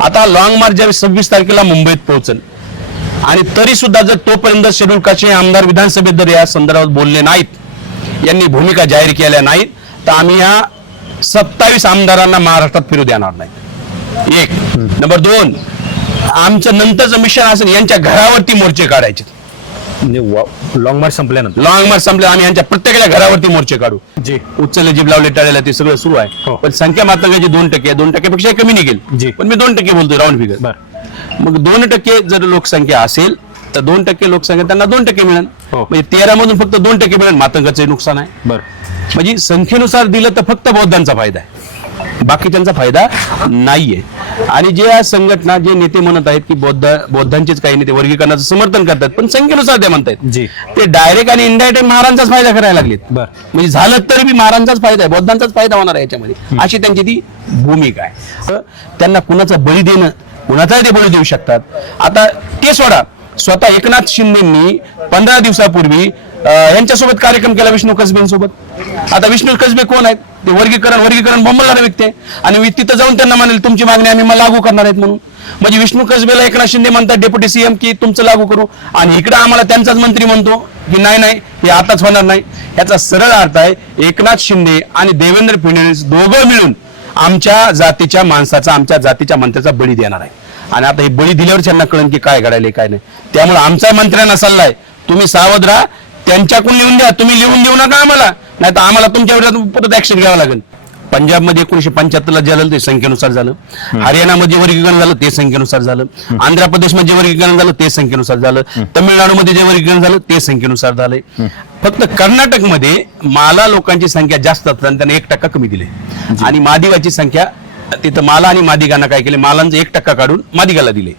आता long march ज्यावेळी 26 तारखेला मुंबईत पोहोचल आणि तरी सुद्धा जर तोपर्यंत शेड्यूल कास्टचे आमदार विधानसभेत जर या संदर्भात बोलले नाहीत, यांनी भूमिका जाहीर केल्या नाहीत, तर आम्ही या 27 आमदारांना महाराष्ट्रात फिरू देणार नाही. एक. नंबर 2, आमचं नंतरचं मिशन असेल यांच्या घरावरती मोर्चे काढायचे. म्हणजे लॉंग मार्च संपल्यानंतर लॉंग मार्च संपले आम्ही यांच्या प्रत्येकाच्या घरावरती मोर्चे काढू. जी उचलले जीभ लावले टाळले ते सगळं सुरू आहे. हो. पण संख्या मात्रची 2% 2% पेक्षा कमी निघेल. जी. पण मी 2% बोलतोय राऊंड फिगर. बर. मग 2% जर लोकसंख्या असेल तर 2% लोकसंख्या त्यांना 2% मिळेल. हो. म्हणजे 13 मधून फक्त 2% मिळेल. मातंगाचे नुकसान आहे. बर. म्हणजे संख्येनुसार दिलं तर फक्त बौद्धांचा फायदा आहे, बाकीच्यांचा फायदा नाहीये. आणि जे या संघटना जे नेते म्हणत आहेत की बौद्धांचेच काही नेते वर्गीकरणाचं समर्थन करतात, पण संख्येनुसार ते म्हणतायत जी. ते डायरेक्ट आणि इनडायरेक्ट महाराजांचाच फायदा करायला लागलेत. बर. म्हणजे झालं तरी बी महाराजांचाच फायदा आहे, बौद्धांचाच फायदा होणार आहे याच्यामध्ये, अशी त्यांची ती भूमिका आहे. त्यांना कुणाचा बळी देणं, कुणाचाही ते बळी देऊ शकतात. आता ते सोडा, स्वतः एकनाथ शिंदेंनी 15 दिवसापूर्वी यांच्यासोबत कार्यक्रम केला विष्णू कसबेंसोबत. आता विष्णू कसबे कोण आहेत? ते वर्गीकरण बोंबलणारे व्यक्ती आहे. आणि तिथं जाऊन त्यांना म्हणाले तुमची मागणी आम्ही लागू करणार आहेत म्हणून. म्हणजे विष्णू कसबेला एकनाथ शिंदे म्हणतात डेप्युटी सीएम की तुमचं लागू करू, आणि इकडे आम्हाला त्यांचाच मंत्री म्हणतो की नाही हे आताच होणार नाही. याचा सरळ अर्थ आहे एकनाथ शिंदे आणि देवेंद्र फडणवीस दोघं मिळून आमच्या जातीच्या माणसाचा, आमच्या जातीच्या मंत्र्याचा बळी देणार आहे. आणि आता हे बळी दिल्यावर त्यांना कळेल की काय घडायला काय नाही. त्यामुळे आमचा मंत्र्यांना सल्ला आहे, तुम्ही सावध राहा, त्यांच्याकडून लिहून द्या, तुम्ही लिहून देऊ नका आम्हाला, नाही तर आम्हाला तुमच्या विरोधात परत ऍक्शन घ्यावं लागेल. पंजाबमध्ये 1975 झालं ते संख्येनुसार झालं, हरियाणामध्ये वर्गीकरण झालं ते संख्येनुसार झालं, आंध्र प्रदेशमध्ये वर्गीकरण झालं ते संख्येनुसार झालं, तामिळनाडूमध्ये जे वर्गीकरण झालं ते संख्येनुसार झालंय. फक्त कर्नाटकमध्ये माला लोकांची संख्या जास्त असताना त्यांना 1% कमी दिले, आणि मादिगाची संख्या तिथं माला आणि मादिगांना काय केले, मालांचं 1% काढून मादिगाला दिले.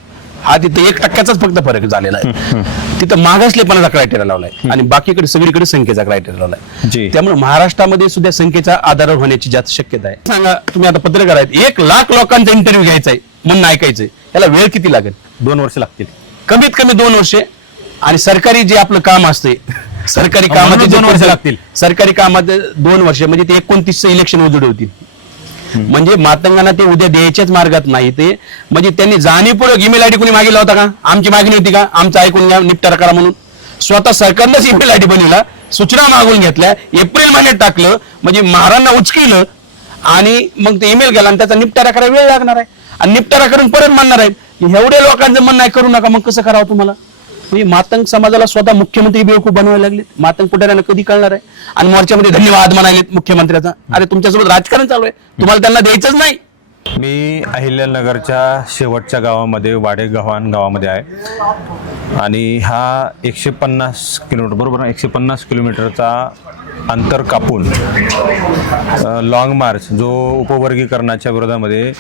हा तिथे 1%च फक्त फरक झालेला आहे. तिथं मागासलेपणाचा क्रायटेरिया लावलाय आणि बाकीकडे सगळीकडे संख्येचा क्रायटेरिया लावलाय. त्यामुळे महाराष्ट्रामध्ये सुद्धा संख्येचा आधार होण्याची जास्त शक्यता आहे. सांगा तुम्ही आता पत्रकार आहेत, 1 लाख लोकांचा इंटरव्ह्यू घ्यायचा आहे, म्हणून ऐकायचंय, याला वेळ किती लागेल? 2 वर्ष लागतील, कमीत कमी 2 वर्ष. आणि सरकारी जे आपलं काम असते, सरकारी कामाचे 2 वर्ष लागतील. सरकारी कामात 2 वर्ष म्हणजे ते 29चं इलेक्शन उजड होतील. म्हणजे मातंगांना ते उद्या द्यायच्याच मार्गात नाही. ते म्हणजे त्यांनी जाणीवपूर्वक ईमेल आयडी कोणी मागितला होता का? आमची मागणी होती का आमचं ऐकून घ्या निपटारा करा म्हणून? स्वतः सरकारनंच ईमेल आयडी बनवला, सूचना मागून घेतल्या, एप्रिल महिन्यात टाकलं, म्हणजे महाराजांना उचकिलं आणि मग ते ईमेल गेला आणि त्याचा निपटारा करायला वेळ लागणार आहे. आणि निपटारा करून परत म्हणणार आहेत एवढे लोकांचं म्हणणं आहे करू नका, मग कसं करावं तुम्हाला? म्हणजे मातंग समाजाला स्वतः मुख्यमंत्री बेवकूफ बनवायला लागले. मातंग पुढाऱ्यांना कधी कळणार आहे? आणि मोर्चामध्ये धन्यवाद म्हणालेत मुख्यमंत्र्याचा. अरे तुमच्यासोबत राजकारण चालू आहे, तुम्हाला त्यांना द्यायचंच नाही. मी अहिल्यानगरच्या शेवटच्या गावामध्ये वाडेगव्हाण गावामध्ये आहे आणि हा 150 किलोमीटर बरोबर 150 किलोमीटरचा अंतर कापून लॉंग मार्च जो उपवर्गीकरणाच्या विरोधामध्ये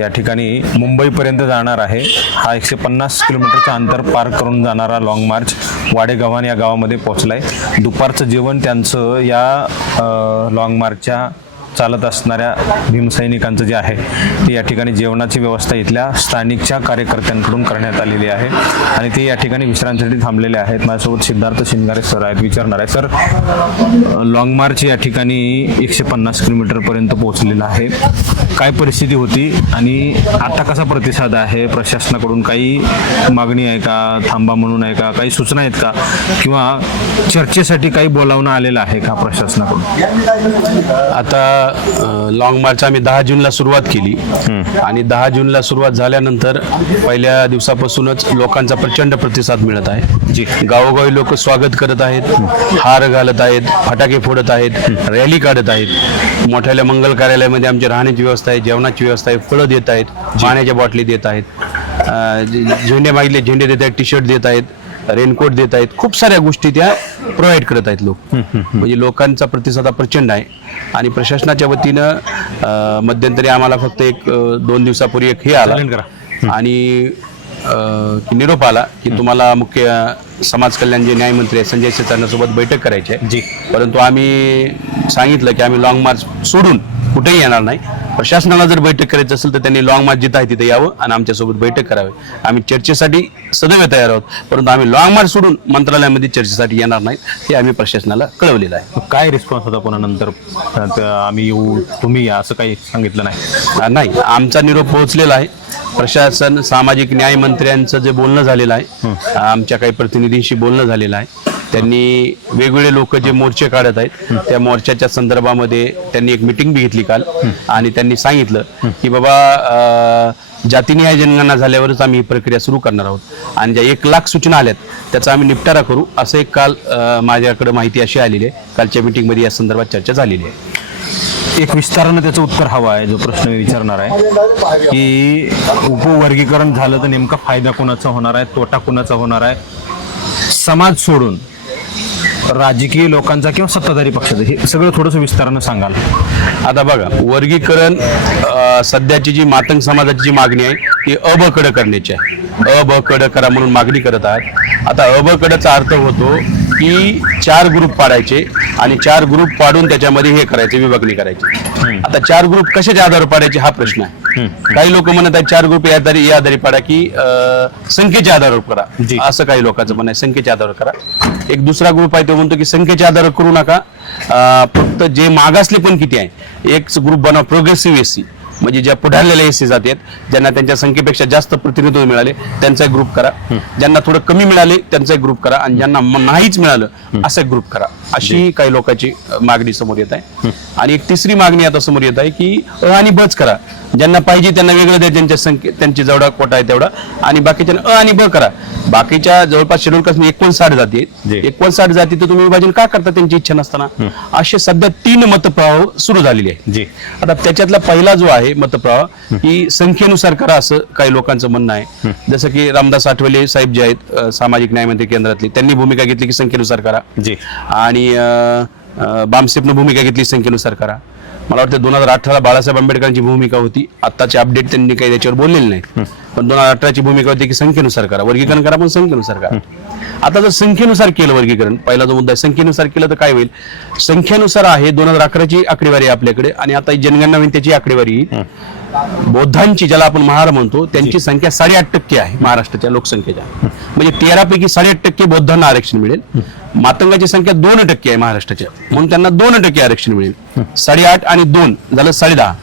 या ठिकाणी मुंबईपर्यंत जाणार आहे. हा 150 किलोमीटरचा अंतर पार करून जाणारा लॉंग मार्च वाडेगव्हाण या गावामध्ये पोहोचलाय. दुपारचं जेवण त्यांचं या लॉंग मार्चच्या चालत असणाऱ्या भीमसैनिकांचं जे आहे ते या ठिकाणी जेवणाची व्यवस्था इथल्या स्थानिकच्या कार्यकर्त्यांकडून करण्यात आलेली आहे आणि ते या ठिकाणी विश्रांतीसाठी थांबलेले आहेत. माझ्यासोबत सिद्धार्थ शिंगारे सर आहेत, विचारणार आहे. सर, लॉंग मार्च या ठिकाणी 150 किलोमीटरपर्यंत पोहोचलेला आहे, काय परिस्थिती होती आणि आता कसा प्रतिसाद आहे? प्रशासनाकडून काही मागणी आहे का, थांबा म्हणून आहे का, काही सूचना आहेत का, किंवा चर्चेसाठी काही बोलावणं आलेलं आहे का प्रशासनाकडून? आता लॉंग मार्च आम्ही 10 जूनला सुरुवात केली आणि 10 जूनला सुरुवात झाल्यानंतर पहिल्या दिवसापासूनच लोकांचा प्रचंड प्रतिसाद मिळत आहे. जी गावोगावी लोक स्वागत करत आहेत, हार घालत आहेत, फटाके फोडत आहेत, रॅली काढत आहेत. मोठ्याल्या मंगल कार्यालयामध्ये आमची राहण्याची व्यवस्था आहे, जेवणाची व्यवस्था आहे, फळं देत आहेत, पाण्याच्या बॉटली देत आहेत, झेंडे मागितले झेंडे देत आहेत, टी शर्ट देत आहेत, रेनकोट देत आहेत. खूप साऱ्या गोष्टी त्या प्रोव्हाइड करत आहेत लोक. म्हणजे लोकांचा प्रतिसाद प्रचंड आहे. आणि प्रशासनाच्या वतीनं मध्यंतरी आम्हाला फक्त 1-2 दिवसापूर्वी एक हे आला आणि निरोप आला की तुम्हाला मुख्य समाज कल्याण जे न्यायमंत्री आहे संजय सेतानासोबत बैठक करायची आहे. परंतु आम्ही सांगितलं की आम्ही लॉंग मार्च सोडून कुठेही येणार नाही. प्रशासनाला जर बैठक करायची असेल तर त्यांनी लॉंग मार्च जिथं आहे तिथे यावं आणि आमच्यासोबत बैठक करावी. आम्ही चर्चेसाठी सदैव तयार आहोत, परंतु आम्ही लॉंग मार्च सोडून मंत्रालयामध्ये चर्चेसाठी येणार नाही हे आम्ही प्रशासनाला कळवलेलं आहे. काय रिस्पॉन्स होता पुन्हा नंतर आम्ही येऊ तुम्ही या असं काही सांगितलं नाही? नाही, आमचा निरोप पोहोचलेला आहे. प्रशासन सामाजिक न्याय मंत्र्यांचं जे बोलणं झालेलं आहे, आमच्या काही प्रतिनिधींशी बोलणं झालेलं आहे. त्यांनी वेगवेगळे लोक जे मोर्चे काढत आहेत त्या मोर्चाच्या संदर्भामध्ये त्यांनी एक मिटिंग बी घेतली काल आणि त्यांनी सांगितलं की बाबा जातीनिहाय जनगणना झाल्यावरच आम्ही ही प्रक्रिया सुरू करणार आहोत आणि ज्या 1,00,000 सूचना आल्यात त्याचा आम्ही निपटारा करू असं एक काल माझ्याकडे माहिती अशी आलेली आहे. कालच्या मिटिंगमध्ये या संदर्भात चर्चा झालेली आहे. एक विस्तारानं त्याचं उत्तर हवं आहे. जो प्रश्न मी विचारणार आहे की उपवर्गीकरण झालं तर नेमका फायदा कोणाचा होणार आहे, तोटा कोणाचा होणार आहे, समाज सोडून राजकीय लोकांचा किंवा सत्ताधारी पक्षाचा, हे सगळं थोडंसं विस्तारानं सांगाल? आता बघा, वर्गीकरण सध्याची जी मातंग समाजाची जी मागणी आहे ती अ ब कडं करण्याची आहे. अ ब कडं करा म्हणून मागणी करत आहेत. आता अ ब कडचा अर्थ होतो की 4 ग्रुप पाडायचे आणि 4 ग्रुप पाडून त्याच्यामध्ये हे करायचे, विभागणी करायची. आता 4 ग्रुप कशाच्या आधारावर पाडायचे हा प्रश्न आहे. काही लोक म्हणत आहेत 4 ग्रुप या आधारे पाडा की संख्येच्या आधारावर करा, असं काही लोकांचं म्हणणं आहे. संख्येच्या आधारावर करा. एक दुसरा ग्रुप आहे तो म्हणतो की संख्येच्या आधारावर करू नका, फक्त जे मागासले पण किती आहे एक ग्रुप बनवा, प्रोग्रेसिव्ह एससी म्हणजे ज्या पुढारलेल्या एससी जाती आहेत ज्यांना त्यांच्या संख्येपेक्षा जास्त प्रतिनिधित्व मिळाले त्यांचा एक ग्रुप करा, ज्यांना थोडं कमी मिळाले त्यांचा एक ग्रुप करा आणि ज्यांना नाहीच मिळालं असा एक ग्रुप करा, अशी काही लोकांची मागणी समोर येत आहे. आणि एक तिसरी मागणी आता समोर येत आहे की अ आणि बच करा, ज्यांना पाहिजे त्यांना वेगळं द्या, त्यांच्या त्यांची जेवढा कोटा आहे तेवढा, आणि बाकीच्या अ आणि ब करा. बाकीच्या जवळपास शेड्यूल कास्ट 59 जाती आहेत. 59 जाती तर तुम्ही विभाजन का करता त्यांची इच्छा नसताना? असे सध्या 3 मतप्रवाह सुरू झालेले आहे. आता त्याच्यातला पहिला जो आहे मतप्रवाह की संख्येनुसार करा असं काही लोकांचं म्हणणं आहे. जसं की रामदास आठवले साहेब जे आहेत सामाजिक न्याय मंत्री केंद्रातले, त्यांनी भूमिका घेतली की संख्येनुसार करा. आणि बामसेपनं भूमिका घेतली संख्येनुसार करा. मला वाटतं 2018 बाळासाहेब आंबेडकरांची भूमिका होती, आत्ताचे अपडेट त्यांनी काही त्याच्यावर बोललेले नाही, पण 2018ची भूमिका होती की संख्येनुसार करा, वर्गीकरण करा पण संख्येनुसार करा. आता जर संख्येनुसार केलं वर्गीकरण, पहिला जो मुद्दा आहे संख्येनुसार केलं तर काय होईल? संख्येनुसार आहे 2011ची आकडेवारी आहे आपल्याकडे आणि आता जनगणना होईल त्याची आकडेवारी येईल. बौद्धांची ज्याला आपण महार म्हणतो त्यांची संख्या 8.5% आहे महाराष्ट्राच्या लोकसंख्येच्या, म्हणजे 13 पैकी 8.5% बौद्धांना आरक्षण मिळेल. मातंगाची संख्या 2% आहे महाराष्ट्राच्या, म्हणून त्यांना 2% आरक्षण मिळेल. 8.5 आणि 2 झालं 10.5.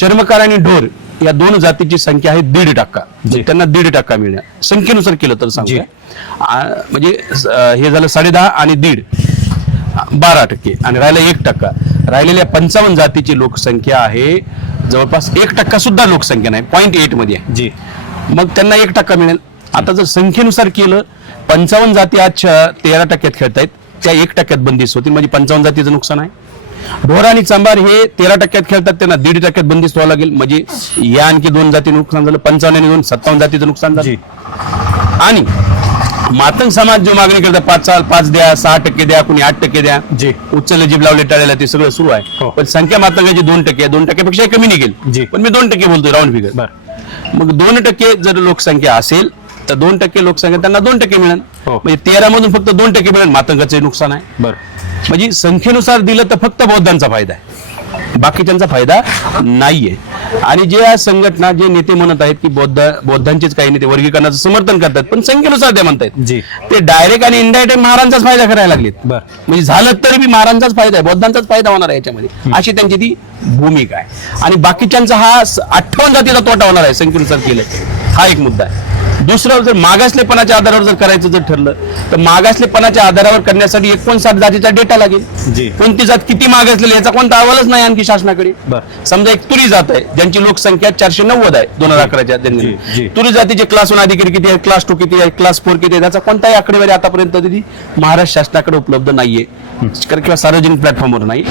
चर्मकार आणि ढोर या 2 जातीची संख्या आहे 1.5%, त्यांना 1.5% मिळणार संख्येनुसार केलं तर सांगू. म्हणजे हे झालं 10.5 आणि 1.5 12% आणि राहिला 1%. राहिलेल्या 55 जातीची लोकसंख्या आहे जवळपास 1% सुद्धा लोकसंख्या नाही, 0.8 मध्ये आहे. मग त्यांना 1% मिळेल. आता जर संख्येनुसार केलं 55 जाती आज 13% खेळतायत, त्या 1% बंदिस्त होतील, म्हणजे 55 जातीचं नुकसान आहे. ढोर आणि चांभार हे 13% खेळतात, त्यांना 1.5% बंदिस्त व्हावं लागेल, म्हणजे या आणखी 2 जाती नुकसान झालं. 55 आणि 2 57 जातीचं नुकसान झालं. आणि मातंग समाज जो मागणी करतात 5 द्या, 6% द्या, कुणी 8% द्या, उचलले जीभ लावले टाळेला, ते सगळं सुरू आहे. पण संख्या मातंगाची 2%, 2%पेक्षा कमी निघेल, पण मी 2% बोलतोय राऊंड फिगर. मग 2% जर लोकसंख्या असेल तर 2% लोकसंख्या त्यांना 2% मिळेल, म्हणजे 13 मधून फक्त 2% मिळेल, मातंगाचे नुकसान आहे. म्हणजे संख्येनुसार दिलं तर फक्त बौद्धांचा फायदा आहे, बाकीच्यांचा फायदा नाहीये. आणि जे या संघटना जे नेते म्हणत आहेत की बौद्धांचेच काही नेते वर्गीकरणाचं समर्थन करतात पण संख्येनुसार ते म्हणतायत, ते डायरेक्ट आणि इनडायरेक्ट महाराजांचाच फायदा करायला लागलेत. म्हणजे झालं तरी बी महाराजांचाच फायदा आहे, बौद्धांचाच फायदा होणार आहे याच्यामध्ये, अशी त्यांची ती भूमिका आहे. आणि बाकीच्यांचा हा 58 जातीचा तोटा होणार आहे संख्येनुसार केलं, हा एक मुद्दा आहे. दुसरं, जर मागासलेपणाच्या आधारावर जर करायचं जर ठरलं तर मागासलेपणाच्या आधारावर करण्यासाठी 59 जातीचा डेटा लागेल. कोणती जात किती मागासलेली याचा कोणता अहवालच नाही आणखी शासनाकडे. समजा एक तुरी जात आहे ज्यांची लोकसंख्या 490 आहे 2011च्या जनगणनेत, तुरी जातीचे क्लास 1 अधिकारी किती आहे, क्लास 2 किती आहे, क्लास 4 किती आहे, त्याचा कोणताही आकडेवारी आतापर्यंत महाराष्ट्र शासनाकडे उपलब्ध नाहीये किंवा सार्वजनिक प्लॅटफॉर्मवर नाही.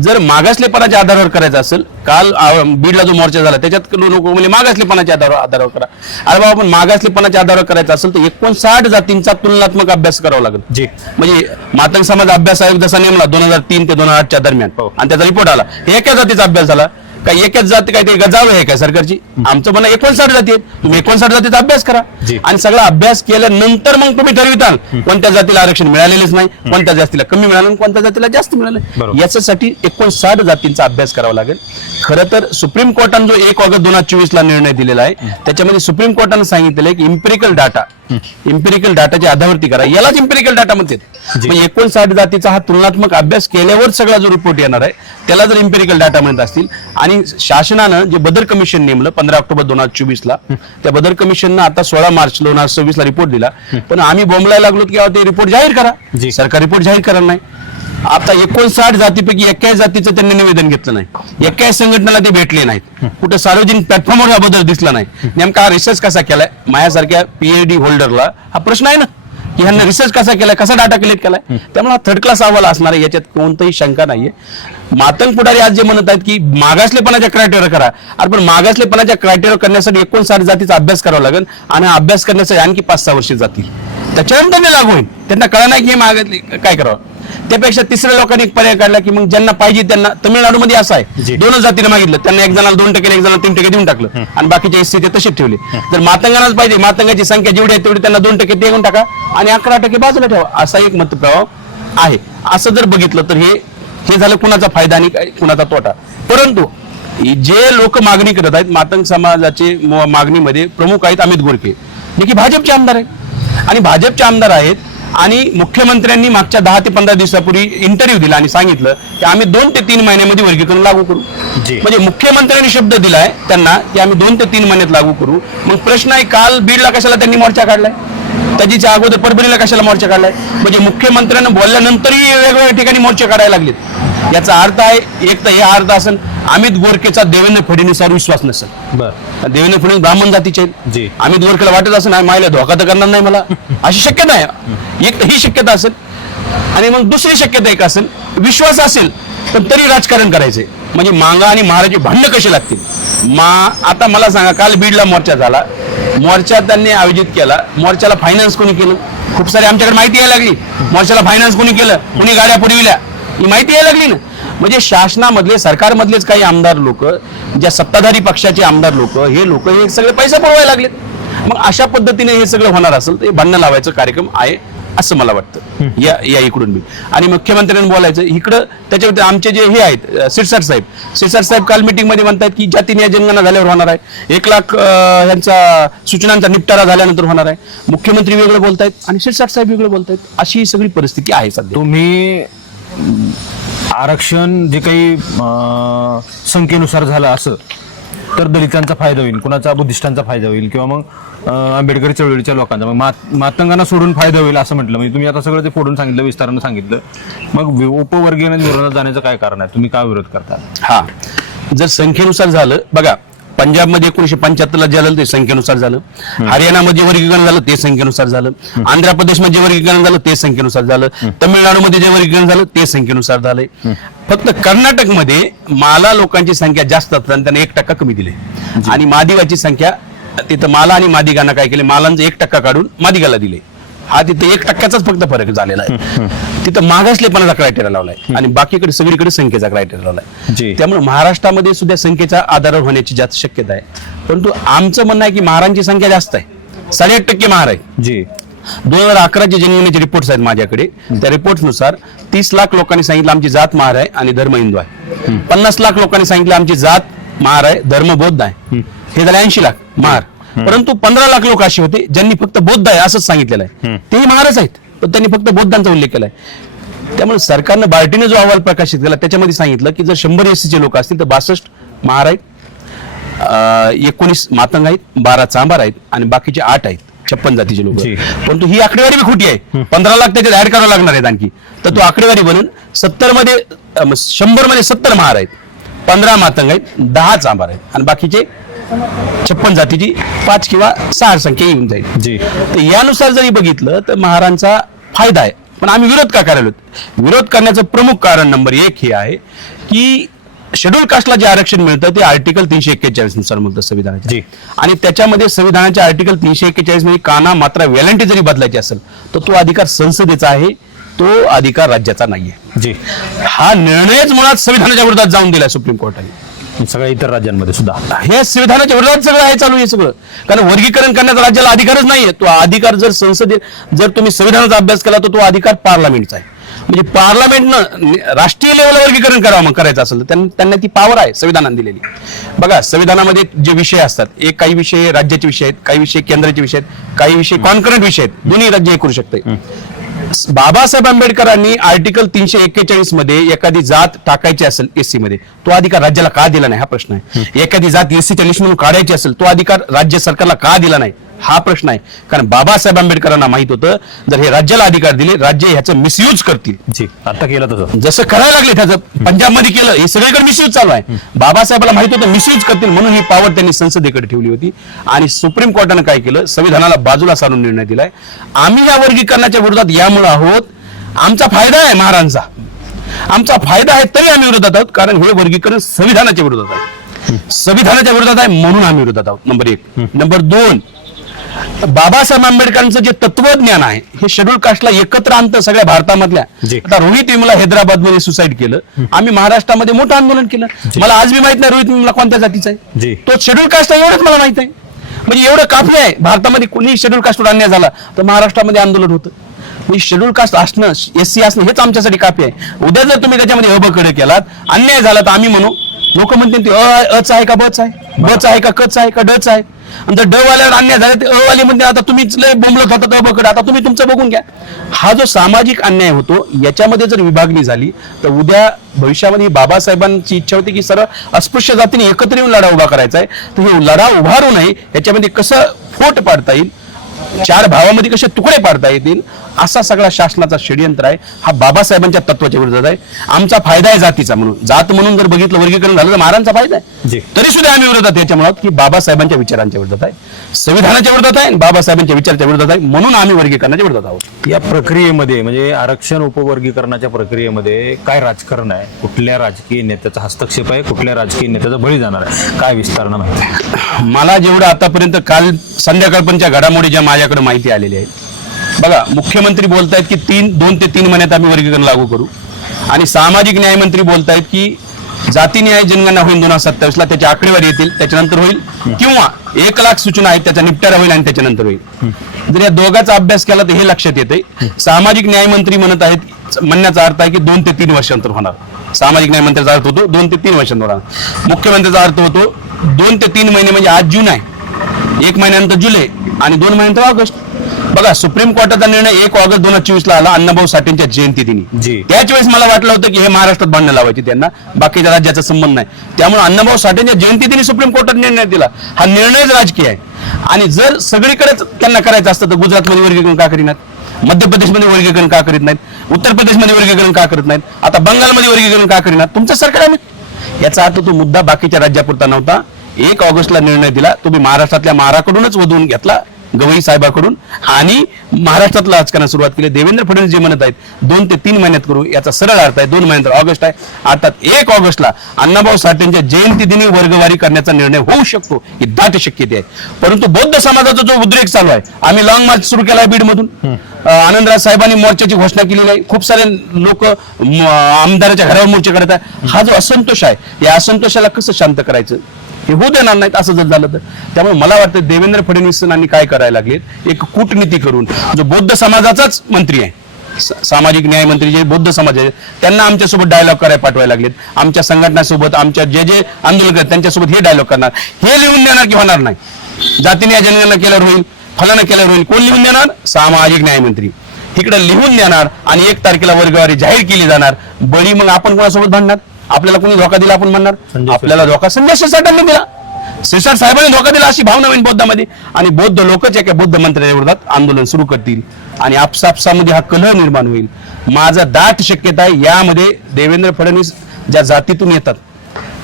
जर मागासलेपणाच्या आधारावर करायचं असेल, काल बीडला जो मोर्चा झाला त्याच्यात लोक म्हणजे मागासलेपणाच्या आधारावर करा. अरे बाबा, पण मागासलेपणाच्या आधारावर करायचं असेल तर 59 जातींचा तुलनात्मक अभ्यास करावा लागेल. म्हणजे मातंग समाज अभ्यास आयोग जसा नेमला 2003 ते 2008च्या दरम्यान आणि त्याचा रिपोर्ट आला, एका जातीचा अभ्यास झाला, काही एकच जाती काय ते गजाव आहे काय सरकारची? आमचं म्हणणं 59 जाती आहेत, तुम्ही 59 जातीचा अभ्यास करा जी. आणि सगळा अभ्यास केल्यानंतर मग तुम्ही ठरविताल कोणत्या जातीला आरक्षण मिळालेलेच नाही, कोणत्या जातीला कमी मिळालं आणि कोणत्या जातीला जास्त मिळालं. बरोबर. याच्यासाठी 59 जातींचा अभ्यास करावा लागेल. खरं तर सुप्रीम कोर्टाने जो 1 ऑगस्ट 2024 ला निर्णय दिलेला आहे त्याच्यामध्ये सुप्रीम कोर्टाने सांगितलेलं आहे की इम्पेरिकल डाटाच्या आधारावरती करा. यालाच इम्पेरिकल डाटा म्हणतात. म्हणजे 59 जातीचा हा तुलनात्मक अभ्यास केल्यावर सगळा जो रिपोर्ट येणार आहे त्याला जर इम्पेरिकल डाटा म्हणत असतील आणि शासनानं जे बदर कमिशन नेमलं 15 ऑक्टोबर 2024 ला, त्या बदर कमिशननं आता 16 मार्च 2026 ला रिपोर्ट दिला. पण आम्ही बोंबलायला लागलो की ते रिपोर्ट जाहीर करा. सरकार रिपोर्ट जाहीर करणार नाही. आता 59 जातीपैकी 81 जातीचं त्यांनी निवेदन घेतलं नाही, 81 संघटनेला ते भेटले नाहीत, कुठं सार्वजनिक प्लॅटफॉर्मवर हा बदल दिसला नाही. नेमका हा रिसर्च कसा केलाय? माझ्यासारख्या पीएचडी होल्डरला हा प्रश्न आहे ना की ह्यांना रिसर्च कसा केलाय, कसा डाटा कलेक्ट केलाय? त्यामुळे हा थर्ड क्लास अहवाल असणार आहे, याच्यात कोणतीही शंका नाहीये. मातंग पुढारी आज जे म्हणत आहेत की मागासलेपणाच्या क्रायटेरिया करा, अरे पण मागासलेपणाच्या क्रायटेरिया करण्यासाठी 59 जातीचा अभ्यास करावा लागेल आणि हा अभ्यास करण्यासाठी आणखी 5-6 वर्ष जातील. त्याच्यानंतर ते लागू होईल. त्यांना कळणार नाही की हे मागासले काय करावं. त्यापेक्षा तिसऱ्या लोकांनी एक पर्याय काढला की मग ज्यांना पाहिजे त्यांना, तमिळनाडूमध्ये असं आहे 2 जातीने मागितलं, त्यांना एक जणाला 2% एक जणाला 3% देऊन टाकलं आणि बाकीचे एससी ते तसेच ठेवले. जर मातंगांनाच पाहिजे, मातंगाची संख्या जेवढी आहे तेवढी त्यांना 2% देऊन टाका आणि 11% बाजूला ठेवा, असा एक मतप्रभाव आहे. असं जर बघितलं तर हे झालं कुणाचा फायदा आणि कुणाचा तोटा. परंतु जे लोक मागणी करत आहेत मातंग समाजाचे मागणीमध्ये प्रमुख आहेत अमित गोरखे, जे की भाजपचे आमदार आहेत आणि भाजपचे आमदार आहेत. आणि मुख्यमंत्र्यांनी मागच्या 10 ते 15 दिवसापूर्वी इंटरव्ह्यू दिला आणि सांगितलं की आम्ही 2 ते 3 महिन्यामध्ये वर्गीकरण लागू करू. म्हणजे मुख्यमंत्र्यांनी शब्द दिलाय त्यांना की आम्ही 2 ते 3 महिन्यात लागू करू. मग प्रश्न आहे, काल बीडला कशाला त्यांनी मोर्चा काढलाय, त्याच्या अगोदर परभणीला कशाला मोर्चा काढलाय? म्हणजे मुख्यमंत्र्यांना बोलल्यानंतरही वेगवेगळ्या ठिकाणी मोर्चे काढायला लागलेत. याचा अर्थ आहे, एक तर हे अर्थ असेल अमित गोरखेचा देवेंद्र फडणवीसांवर विश्वास नसेल. देवेंद्र फडणवीस ब्राह्मण जातीचे आहेत, अमित गोरखेला वाटत असेल मायला धोका तर करणार नाही मला, अशी शक्यता आहे. एक ही शक्यता असेल आणि मग दुसरी शक्यता एक असेल, विश्वास असेल पण तरी राजकारण करायचंय. म्हणजे मांगा आणि महाराजी भांडणं कशी लागतील. आता मला सांगा, काल बीडला मोर्चा झाला, मोर्चा त्यांनी आयोजित केला, मोर्चाला फायनान्स कोणी केलं? खूप सारी आमच्याकडे माहिती यायला लागली, मोर्चाला फायनान्स कोणी केलं, कोणी गाड्या पुरविल्या, ही माहिती यायला लागली ना. म्हणजे शासनामधले सरकारमधलेच काही आमदार लोक, ज्या सत्ताधारी पक्षाचे आमदार लोक, हे सगळे पैसा पळवायला लागलेत. मग अशा पद्धतीने हे सगळं होणार असेल तर हे भांडणं लावायचं कार्यक्रम आहे असं मला वाटतं या इकडून मी. आणि मुख्यमंत्र्यांनी बोलायचं इकडं. त्याच्यावरती आमचे जे हे आहेत शिरसाट साहेब काल मीटिंग मध्ये म्हणतात की जाती न्याय जनगणना झाल्यावर होणार आहे, 1 लाख यांचा सूचनांचा निपटारा झाल्यानंतर होणार आहे. मुख्यमंत्री वेगळं बोलतायत आणि शिरसाट साहेब वेगळं बोलतायत, अशी सगळी परिस्थिती आहे सध्या. तुम्ही आरक्षण जे काही संख्येनुसार झालं असं तर दलितांचा फायदा होईल, कुणाचा बुद्धिस्टांचा फायदा होईल किंवा मग आंबेडकरी चळवळीच्या लोकांचा, मग मातंगांना सोडून फायदा होईल असं म्हटलं. म्हणजे तुम्ही आता सगळं ते फोडून सांगितलं, विस्तारानं सांगितलं. मग उपवर्गीय विरोधात जाण्याचं काय कारण आहे? तुम्ही काय विरोध करता? हा, जर संख्येनुसार झालं, बघा पंजाबमध्ये 1975 ला झालं ते संख्येनुसार झालं, हरियाणामध्ये वर्गीकरण झालं ते संख्येनुसार झालं, आंध्र प्रदेशमध्ये वर्गीकरण झालं ते संख्येनुसार झालं, तामिळनाडूमध्ये जे वर्गीकरण झालं ते संख्येनुसार झालंय. फक्त कर्नाटकमध्ये माला लोकांची संख्या जास्त असताना त्यांना 1% कमी दिले आणि मादिगाची संख्या, तिथं माला आणि मादिगांना काय केले, मालांचं 1% काढून मादिगाला दिले. हा तिथे 1%च फक्त फरक झालेला आहे. तिथं मागासलेपणाचा क्रायटेरिया लावलाय आणि बाकीकडे सगळीकडे संख्येचा क्रायटेरिया लावलाय. त्यामुळे महाराष्ट्रामध्ये सुद्धा संख्येच्या आधारावर होण्याची जास्त शक्यता आहे. परंतु आमचं म्हणणं आहे की महारांची संख्या जास्त आहे, 8.5% महार आहे. 2011 चे जनगणनेचे रिपोर्ट्स आहेत माझ्याकडे. त्या रिपोर्ट्सनुसार 30 लाख लोकांनी सांगितलं आमची जात महार आहे आणि धर्म हिंदू आहे. 50 लाख लोकांनी सांगितलं आमची जात महार आहे, धर्म बौद्ध आहे. हे झाले 80 लाख महार. परंतु 15 लाख लोक असे होते ज्यांनी फक्त बौद्ध आहे असंच सांगितलेलं आहे. तेही महारच आहेत पण त्यांनी फक्त बौद्धांचा उल्लेख केलाय. त्यामुळे सरकारनं बार्टीने जो अहवाल प्रकाशित केला त्याच्यामध्ये सांगितलं की जर 100 एससीचे लोक असतील तर 62 महार आहेत, 19 मातंग आहेत, 12 चांभार आहेत आणि बाकीचे 8 आहेत 56 जातीचे लोक. परंतु ही आकडेवारी बी खोटी आहे. 15 लाख त्याच्यात ऍड करावं लागणार आहेत आणखी, तर तो आकडेवारी बनून 100 मध्ये 70 महार आहेत, 15 मातंग आहेत, 10 चांभार आहेत आणि बाकीचे 56 जातीची 5 किंवा 6 संख्या येऊन जाईल. तर यानुसार जरी बघितलं तर महारांचा फायदा आहे. पण आम्ही विरोध का करायला? विरोध करण्याचं प्रमुख कारण नंबर 1 हे आहे की शेड्यूल कास्टला जे आरक्षण मिळतं ते आर्टिकल 341 नुसार मिळतं संविधानाच्या. आणि त्याच्यामध्ये संविधानाच्या आर्टिकल 341 मध्ये काना मात्रा वेलांटी जरी बदलायची असेल तर तो अधिकार संसदेचा आहे, तो अधिकार राज्याचा नाहीये. हा निर्णयच मुळात संविधानाच्या विरोधात जाऊन दिलाय सुप्रीम कोर्टाने. सगळ्या इतर राज्यांमध्ये सुद्धा हे संविधानाच्या विरोधात सगळं आहे चालू आहे सगळं. कारण वर्गीकरण करण्याचा राज्याला अधिकारच नाहीये. तो अधिकार जर जर तुम्ही संविधानाचा अभ्यास केला तर तो अधिकार पार्लमेंटचा आहे. म्हणजे पार्लमेंटनं राष्ट्रीय लेवलला वर्गीकरण करावं मग करायचं असेल तर त्यांना ती पॉवर आहे संविधानाने दिलेली. बघा संविधानामध्ये जे विषय असतात काही विषय राज्याचे विषय आहेत, काही विषय केंद्राचे विषय आहेत, काही विषय कॉन्करंट विषय आहेत, दोन्ही राज्य हे करू शकते. बाबासाहेब आंबेडकरांनी आर्टिकल 341 मध्ये एखादी जात टाकायची असेल एससी मध्ये तो अधिकार राज्याला का दिला नाही हा प्रश्न आहे. एखादी जात एससीच्या लिस्टमधून काढायची असेल तो अधिकार राज्य सरकारला का दिला नाही हा प्रश्न आहे. कारण बाबासाहेब आंबेडकरांना माहित होतं जर हे राज्याला अधिकार दिले राज्य ह्याचं मिसयूज करतील. जी आता केलं तसं जसं करायला लागले त्याचं पंजाबमध्ये केलं, हे सगळीकडे मिसयूज चालू आहे. बाबासाहेबांना माहित होतं मिसयूज करतील म्हणून ही पॉवर त्यांनी संसदेकडे ठेवली होती. आणि सुप्रीम कोर्टानं काय केलं, संविधानाला बाजूला सारून निर्णय दिलाय. आम्ही या वर्गीकरणाच्या विरोधात यामुळे आहोत, आमचा फायदा आहे महाराजांचा, आमचा फायदा आहे तरी आम्ही विरोधात आहोत. कारण हे वर्गीकरण संविधानाच्या विरोधात आहे, संविधानाच्या विरोधात आहे म्हणून आम्ही विरोधात आहोत. नंबर 1. नंबर 2, बाबासाहेब आंबेडकरांचं जे तत्वज्ञान आहे हे शेड्यूल कास्टला एकत्र आणतं सगळ्या भारतामधल्या. आता रोहित वेमुला हैदराबाद मध्ये सुसाईड केलं, आम्ही महाराष्ट्रामध्ये मोठं आंदोलन केलं. मला आज मी माहित नाही रोहित वेमुला कोणत्या जातीचा आहे, तो शेड्यूल कास्ट आहे एवढंच मला माहित आहे. म्हणजे एवढं काफी आहे. भारतामध्ये कोणी शेड्यूल कास्टवर अन्याय झाला तर महाराष्ट्रामध्ये आंदोलन होतं. म्हणजे शेड्यूल कास्ट असणं एससी असणं हेच आमच्यासाठी काफी आहे. उद्या जर तुम्ही त्याच्यामध्ये अबकडे केलात अन्याय झाला तर आम्ही म्हणू, लोक म्हणतील अच आहे का बच आहे, बच आहे का कच आहे का डच आहे. आणि जर ड वाल्यावर अन्याय झाला ते वाले म्हणते आता तुम्हीच लय बोंबलत होता अबकडे, आता तुम्ही तुमचं बघून घ्या. हा जो सामाजिक अन्याय होतो याच्यामध्ये जर विभागणी झाली तर उद्या भविष्यामध्ये बाबासाहेबांची इच्छा होती की सर्व अस्पृश्य जातीने एकत्र येऊन लढा उभा करायचा आहे. तर हे लढा उभारू नये याच्यामध्ये कसं फोट पाडता येईल, 4 भावामध्ये कसे तुकडे पाडता येतील असा सगळा शासनाचा षडयंत्र आहे. हा बाबासाहेबांच्या तत्वाच्या विरोधात आहे. आमचा फायदा आहे जातीचा म्हणून, जात म्हणून जर बघितलं वर्गीकरण झालं तर महाराजांचा फायदा आहे. तरी सुद्धा आम्ही विरोधात याच्यामुळे की बाबासाहेबांच्या विचारांच्या विरोधात आहे, संविधानाच्या विरोधात आहे, बाबासाहेबांच्या विचाराच्या विरोधात आहे म्हणून आम्ही वर्गीकरणाच्या विरोधात आहोत. या प्रक्रियेमध्ये म्हणजे आरक्षण उपवर्गीकरणाच्या प्रक्रियेमध्ये काय राजकारण आहे, कुठल्या राजकीय नेत्याचा हस्तक्षेप आहे, कुठल्या राजकीय नेत्याचा बळी जाणार आहे, काय विस्तारणं माहिती आहे? मला जेवढं आतापर्यंत काल संध्याकाळपर्यंतच्या घडामोडी ज्या माझ्याकडे माहिती आलेली आहे, बघा मुख्यमंत्री बोलतायत की 2 ते 3 महिन्यात आम्ही वर्गीकरण लागू करू. आणि सामाजिक न्याय मंत्री बोलतायत की जाती न्याय जनगणना होईल 2027 ला, त्याची आकडेवारी येतील त्याच्यानंतर होईल, किंवा 1 लाख सूचना आहेत त्याचा निपटारा होईल आणि त्याच्यानंतर होईल. जर या दोघांचा अभ्यास केला तर हे लक्षात येते. सामाजिक न्याय मंत्री म्हणत आहेत, म्हणण्याचा अर्थ आहे की 2 ते 3 वर्षांतर होणार. सामाजिक न्याय मंत्र्याचा अर्थ होतो 2 ते 3 वर्षांतर होणार. मुख्यमंत्र्याचा अर्थ होतो 2 ते 3 महिने म्हणजे आज जून आहे, 1 महिन्यानंतर जुलै आणि 2 महिन्यानंतर ऑगस्ट. बघा सुप्रीम कोर्टाचा निर्णय 1 ऑगस्ट 2024 ला आला अण्णाभाऊ साठेंच्या जयंती दिनी. त्याच वेळेस मला वाटलं होतं की हे महाराष्ट्रात भांडणं लावायची, त्यांना बाकीच्या राज्याचा संबंध नाही. त्यामुळे अण्णाभाऊ साठेंच्या जयंती दिनी सुप्रीम कोर्टात निर्णय दिला. हा निर्णयच राजकीय आहे. आणि जर सगळीकडेच त्यांना करायचं असतं तर गुजरातमध्ये वर्गीकरण का करीनात, मध्य प्रदेशमध्ये वर्गीकरण का करीत नाहीत, उत्तर प्रदेशमध्ये वर्गीकरण का करत नाहीत, आता बंगालमध्ये वर्गीकरण का करीनात, तुमचं सरकार आहे. याचा अर्थ तो मुद्दा बाकीच्या राज्यापुरता नव्हता. 1 ऑगस्टला निर्णय दिला, तुम्ही महाराष्ट्रातल्या महाराकडूनच वधवून घेतला, गवई साहेबाकडून, आणि महाराष्ट्रातला राजकारण सुरुवात केली. देवेंद्र फडणवीस जे म्हणत आहेत 2 ते 3 महिन्यात करू, याचा सरळ अर्थ आहे 2 महिन्यानंतर ऑगस्ट आहे. अर्थात 1 ऑगस्टला अण्णाभाऊ साठेंच्या जयंती दिनी वर्गवारी करण्याचा निर्णय होऊ शकतो ही दाट शक्यता आहे. परंतु बौद्ध समाजाचा जो उद्रेक चालू आहे, आम्ही लॉंग मार्च सुरू केला आहे बीडमधून, आनंदराज साहेबांनी मोर्चाची घोषणा केलेली आहे, खूप सारे लोक आमदाराच्या घरावर मोर्चे करत आहे. हा जो असंतोष आहे या असंतोषाला कसं शांत करायचं हे होऊ देणार नाहीत असं जर झालं तर. त्यामुळे मला वाटतं देवेंद्र फडणवीसांनी काय करायला लागलेत, एक कूटनीती करून जो बौद्ध समाजाचाच मंत्री आहे, सामाजिक न्याय मंत्री जे बौद्ध समाज आहे त्यांना आमच्यासोबत डायलॉग करायला पाठवायला लागलेत. आमच्या संघटनासोबत आमच्या जे आंदोलन करतात त्यांच्यासोबत हे डायलॉग करणार, हे लिहून देणार की होणार नाही. जाती न्याय जनगणना केल्यावर होईल, फलाना केल्यावर होईल, कोण लिहून देणार? सामाजिक न्याय मंत्री इकडे लिहून देणार आणि 1 तारखेला वर्गवारी जाहीर केली जाणार. बळी मग आपण कोणासोबत भांडणार? आपल्याला कोणी धोका दिला आपण म्हणणार? आपल्याला धोका संजय शिरसाटांनी दिला, शिरसाट साहेबांनी धोका दिला अशी भावना होईल बौद्धामध्ये. आणि बौद्ध लोकच एका बौद्ध मंत्र्याच्या विरोधात आंदोलन सुरू करतील आणि आपसापसामध्ये हा कलह निर्माण होईल. माझा दाट शक्यता आहे यामध्ये देवेंद्र फडणवीस ज्या जातीतून येतात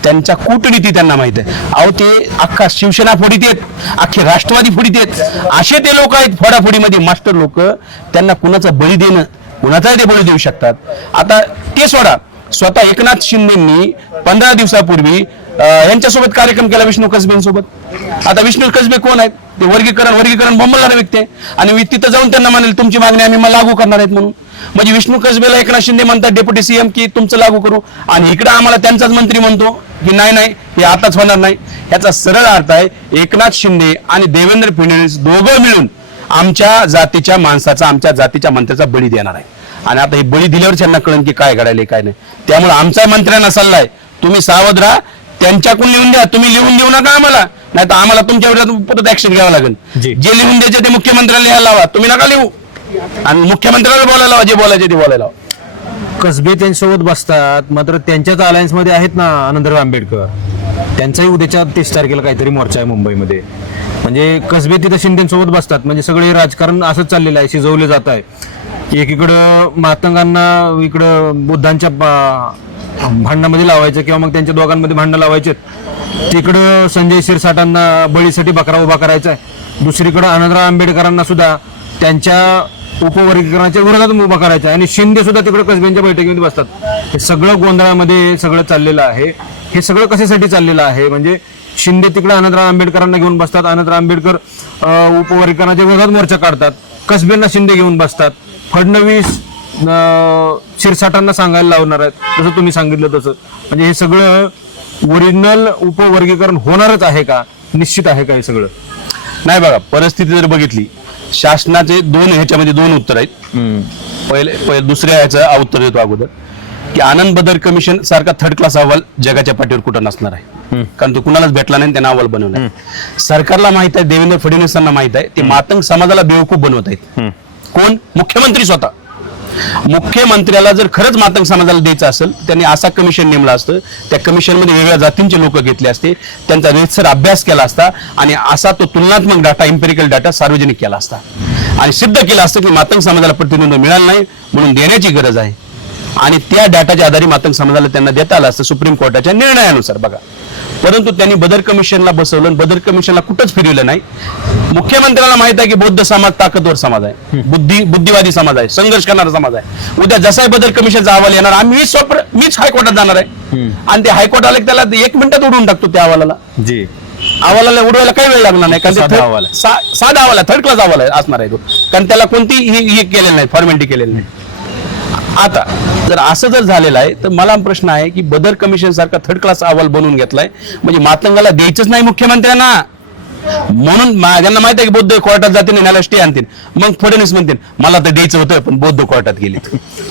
त्यांच्या कूटनीती त्यांना माहित आहे. अहो ते अख्खा शिवसेना फोडीत आहेत, अख्खे राष्ट्रवादी फोडीत आहेत, असे ते लोक आहेत फोडाफोडीमध्ये मास्टर लोक. त्यांना कुणाचं बळी देणं, कुणाचाही ते बळी देऊ शकतात. आता ते सोडा, स्वतः एकनाथ शिंदेंनी 15 दिवसापूर्वी यांच्यासोबत कार्यक्रम केला विष्णू कसबेंसोबत. आता विष्णू कसबे कोण आहेत? ते वर्गीकरण बोंबलणारे व्यक्ती आहे. आणि तिथं जाऊन त्यांना म्हणाले तुमची मागणी आम्ही लागू करणार आहेत म्हणून. म्हणजे विष्णू कसबेला एकनाथ शिंदे म्हणतात डेप्युटी सीएम की तुमचं लागू करू, आणि इकडे आम्हाला त्यांचाच मंत्री म्हणतो की नाही हे आताच होणार नाही. याचा सरळ अर्थ आहे एकनाथ शिंदे आणि देवेंद्र फडणवीस दोघं मिळून आमच्या जातीच्या माणसाचा, आमच्या जातीच्या मंत्र्याचा बळी देणार आहे. आणि आता हे बळी दिल्यावर त्यांना कळण की काय घडायला काय नाही. त्यामुळे आमचा मंत्र्यांना सल्ला आहे, तुम्ही सावध राहा, त्यांच्याकडून लिहून द्या, तुम्ही लिहून देऊ नका आम्हाला, नाही तर आम्हाला तुमच्या विरोधात परत ऍक्शन घ्यावं लागेल. जी. जे लिहून द्यायचे ते मुख्यमंत्र्याला लिहायला लावा, तुम्ही नका लिहू, आणि मुख्यमंत्र्याला बोलायला लावा, जे बोलायचे ते बोलायला लावा. कसबे त्यांच्यासोबत बसतात, मात्र त्यांच्याच अलायन्स मध्ये आहेत ना आनंदराव आंबेडकर, त्यांचाही उद्याच्या 30 तारखेला काहीतरी मोर्चा आहे मुंबईमध्ये. म्हणजे कसबे तिथं शिंदेसोबत बसतात, म्हणजे सगळे राजकारण असंच चाललेलं आहे, शिजवले जात आहे. एकीकडं मातंगांना इकडं बुद्धांच्या भांडणामध्ये लावायचं किंवा मग त्यांच्या दोघांमध्ये भांडणं लावायचे, तिकडं संजय शिरसाटांना बळीसाठी बकरा उभा करायचा आहे, दुसरीकडं आनंदराव आंबेडकरांना सुद्धा त्यांच्या उपवर्गीकरणाच्या विरोधात उभा करायचा आहे, आणि शिंदे सुद्धा तिकडे कसब्यांच्या बैठकीमध्ये बसतात. हे सगळं गोंधळामध्ये सगळं चाललेलं आहे. हे सगळं कशासाठी चाललेलं आहे, म्हणजे शिंदे तिकडे आनंदराव आंबेडकरांना घेऊन बसतात, आनंदराव आंबेडकर उपवर्गीकरणाच्या विरोधात मोर्चा काढतात, कसब्यांना शिंदे घेऊन बसतात, फडणवीस शिरसाटांना सांगायला लावणार आहेत, जसं तुम्ही सांगितलं तसं. म्हणजे हे सगळं ओरिजिनल उपवर्गीकरण होणारच आहे का, निश्चित आहे का हे सगळं? नाही बघा, परिस्थिती जर बघितली, शासनाचे ह्याच्यामध्ये दोन उत्तर आहेत. पहिले दुसऱ्या ह्याचं उत्तर देतो अगोदर, की आनंद बदर कमिशन सारखा थर्ड क्लास अहवाल जगाच्या पाठीवर कुठं नसणार आहे, कारण तो कुणालाच भेटला नाही, त्यांना अहवाल बनवला. सरकारला माहित आहे, देवेंद्र फडणवीसांना माहित आहे, ते मातंग समाजाला बेवकूफ बनवत आहेत. कोण? मुख्यमंत्री स्वतः. मुख्यमंत्र्याला जर खरंच मातंग समाजाला द्यायचं असेल, त्यांनी असा कमिशन नेमलं असतं, त्या कमिशनमध्ये वेगळ्या जातींचे लोक घेतले असते, त्यांचा रेतसर अभ्यास केला असता, आणि असा तो तुलनात्मक डाटा, इम्पेरिकल डाटा सार्वजनिक केला असता, आणि सिद्ध केलं असतं की मातंग समाजाला प्रतिनिधित्व मिळालं नाही म्हणून देण्याची गरज आहे, आणि त्या डाटाच्या आधारे मातंग समाजाला त्यांना देता आलं असतं सुप्रीम कोर्टाच्या निर्णयानुसार. बघा, परंतु त्यांनी बदर कमिशनला बसवलं, बदर कमिशनला कुठंच फिरवलं नाही. मुख्यमंत्र्यांना माहित आहे की बौद्ध समाज ताकदवर समाज आहे, बुद्धिवादी समाज आहे, संघर्ष करणारा समाज आहे. उद्या जसाही बदर कमिशनचा अहवाल येणार, मीच हायकोर्टात जाणार आहे, आणि ते हायकोर्ट आले त्याला 1 मिनिटात उडवून टाकतो त्या अहवालाला. जी, अहवालाला उडवायला काही वेळ लागणार नाही, कारण साधा अहवाल आहे. साधा अहवाल आहे, थर्ड क्लास अहवाल असणार आहे तो, कारण त्याला कोणती हे केलेलं नाही, फॉर्मॅलिटी केलेली नाही. आता जर असं जर झालेलं आहे, तर मला प्रश्न आहे की बदर कमिशन सारखा थर्ड क्लास अहवाल बनवून घेतलाय, म्हणजे मातंगाला द्यायचंच नाही मुख्यमंत्र्यांना, म्हणून त्यांना माहित आहे की बौद्ध कोर्टात जातील, न्यायालयात स्टे आणतील, मग फडणवीस म्हणतील मला तर द्यायचं होतं पण बौद्ध कोर्टात गेले,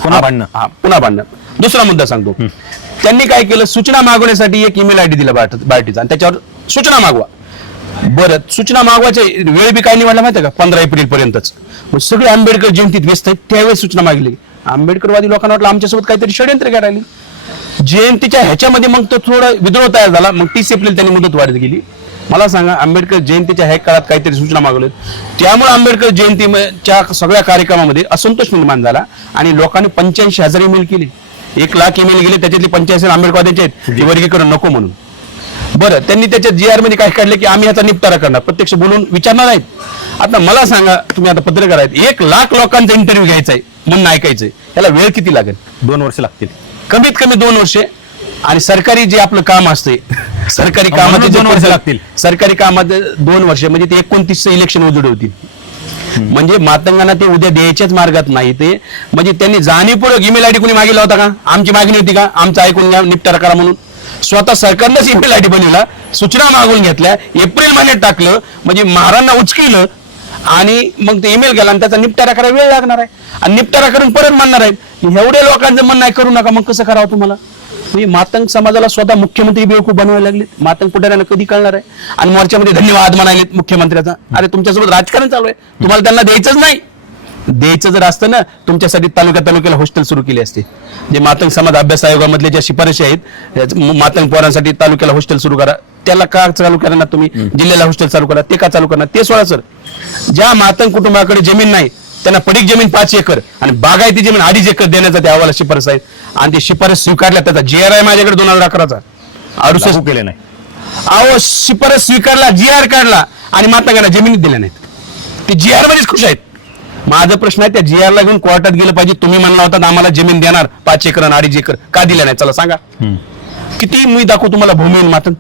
पुन्हा भांडणं. दुसरा मुद्दा सांगतो, त्यांनी काय केलं, सूचना मागवण्यासाठी एक ईमेल आयडी दिला बार्टीचा, आणि त्याच्यावर सूचना मागवा. बरं, सूचना मागवायच्या वेळ बी काय निवडला माहिती आहे का, 15 एप्रिल पर्यंतच. सगळे आंबेडकर जयंतीत व्यस्त आहेत, त्यावेळेस सूचना मागली. आंबेडकरवादी लोकांना वाटलं आमच्यासोबत काहीतरी षडयंत्र करायला, जयंतीच्या ह्याच्यामध्ये मग तो थोडा विद्रोह तयार झाला, मग 30 एप्रिल त्यांनी मुदत वाढत गेली. मला सांगा, आंबेडकर जयंतीच्या ह्या काळात काहीतरी सूचना मागवल्या, त्यामुळे आंबेडकर जयंतीच्या सगळ्या कार्यक्रमामध्ये असंतोष निर्माण झाला, आणि लोकांनी 85,000 ईमेल केले, 1,00,000 ईमेल गेले, त्याच्यातले 85 आंबेडकरवाद्यांचे आहेत, वर्गीकरण नको म्हणून. बरं, त्यांनी त्याच्या GR मध्ये काय काढले की आम्ही याचा निपटारा करणार, प्रत्यक्ष बोलून विचारणार आहेत. आता मला सांगा, तुम्ही आता पत्रकार आहेत, 1,00,000 लोकांचा इंटरव्ह्यू घ्यायचा आहे, म्हणून ऐकायचंय, याला वेळ किती लागेल? 2 वर्ष लागतील, कमीत कमी 2 वर्षे. आणि सरकारी जे आपलं काम असते, सरकारी कामाचे 2 वर्ष लागतील, सरकारी कामात 2 वर्ष, म्हणजे ते 29चं इलेक्शन उजड होतील. म्हणजे मातंगांना ते उद्या द्यायच्याच मार्गात नाही ते, म्हणजे त्यांनी जाणीवपूर्वक ईमेल आयडी कोणी मागितला होता का? आमची मागणी होती का आमचं ऐकून घ्या, निपटारा करा म्हणून? स्वतः सरकारनंच ईमेल आयडी बनवला, सूचना मागून घेतल्या, एप्रिल महिन्यात टाकलं, म्हणजे महारांना उचकिलं, आणि मग ते ईमेल गेला, आणि त्याचा निपटारा करायला वेळ लागणार आहे, आणि निपटारा करून परत म्हणणार आहेत. एवढ्या लोकांचं म्हणणं नाही करू नका, मग कसं करावं तुम्हाला? म्हणजे मातंग समाजाला स्वतः मुख्यमंत्री बेवकूफ बनवायला लागले. मातंग पुढाऱ्यांना कधी कळणार आहे? आणि मोर्चामध्ये धन्यवाद म्हणालेत मुख्यमंत्र्याचा. अरे, तुमच्यासोबत राजकारण चालू आहे, तुम्हाला त्यांना द्यायचंच नाही. द्यायचं जर असतं ना, तुमच्यासाठी तालुक्याला हॉस्टेल सुरू केली असते. जे मातंग समाज अभ्यास आयोगामधले ज्या शिफारशी आहेत, मातंग पोरांसाठी तालुक्याला हॉस्टेल सुरू करा, त्याला का चालू करणार तुम्ही? जिल्ह्याला हॉस्टेल चालू करा, ते का चालू करणार? ते सोडा सर. ज्या मातंग कुटुंबाकडे जमीन नाही, त्यांना पडीक जमीन 5 एकर आणि बागायती जमीन 2.5 एकर देण्याचा त्या अहवाला शिफारस आहे, आणि ते शिफारस स्वीकारल्या. त्याचा GR आहे माझ्याकडे 2011चा, 68 केले नाही. अहो, शिफारस स्वीकारला, GR काढला, आणि मातंगांना जमिनीत दिल्या नाहीत. ते GR मध्येच खुश आहेत. माझा प्रश्न आहे, त्या GR ला घेऊन कोर्टात गेलं पाहिजे. तुम्ही म्हणला होता आम्हाला जमीन देणार 5 एकर आणि 2.5 एकर, का दिल्या नाही? चला सांगा, किती मी दाखवू तुम्हाला भूमिहीन मातंग.